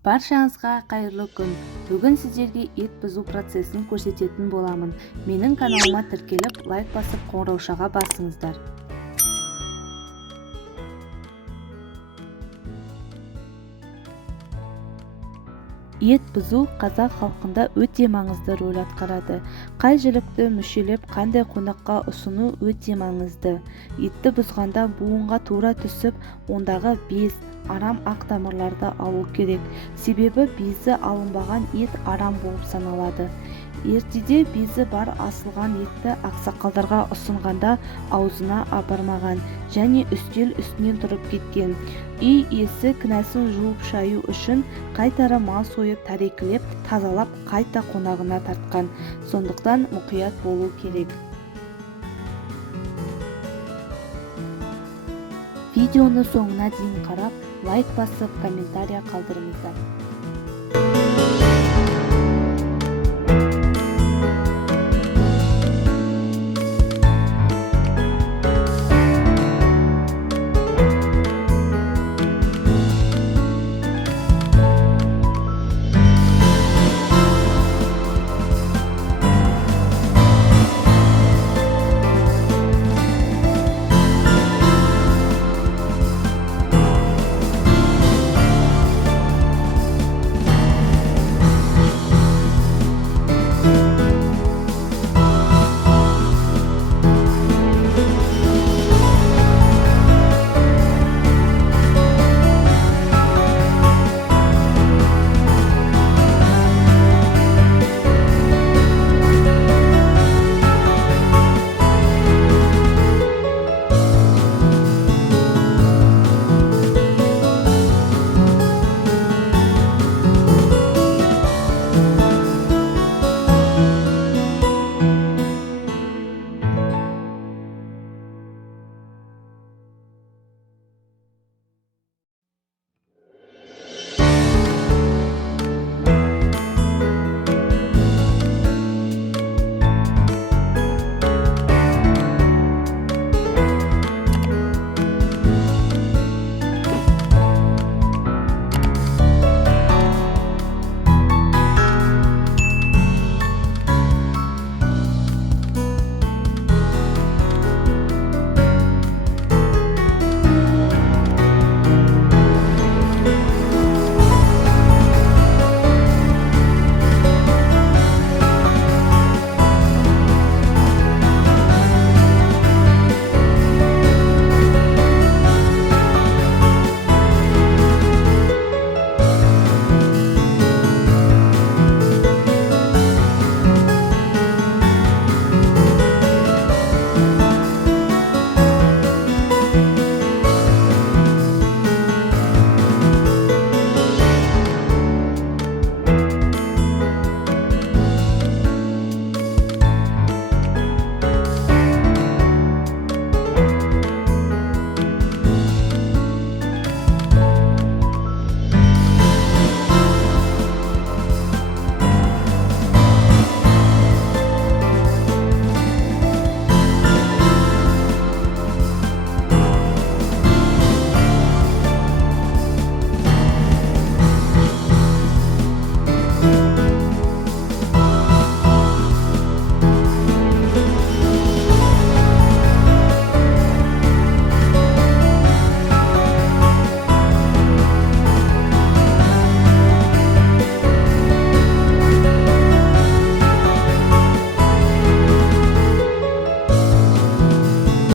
Баршаңызға қайырлы күн. Бүгін сіздерге ет бұзу процесін көрсететін боламын. Менің каналыма тіркеліп, лайк басып, қоңыраушаға басыңыздар. Ет бұзу қазақ халқында өте маңызды рөл атқарады. Қай жілікті мүшелеп, қандай қонаққа ұсыну өте маңызды. Етті бұзғанда буынға тура түсіп, ондағы без, арам ақ тамырларды алу керек. Себебі безі алынбаған ет арам болып саналады. Ертеде безі бар асылған етті ақсақалдарға ұсынғанда аузына апармаған және үстел үстінен тұрып кеткен. Үй иесі кінәсін жуып шаю үшін қайтара мал сойып тәрекілеп, тазалап қайта қонағына тартқан. Сондықтан мұқият болу керек. Видеоны соңына дейін қарап, лайк басып, комментария қалдырыңыздар.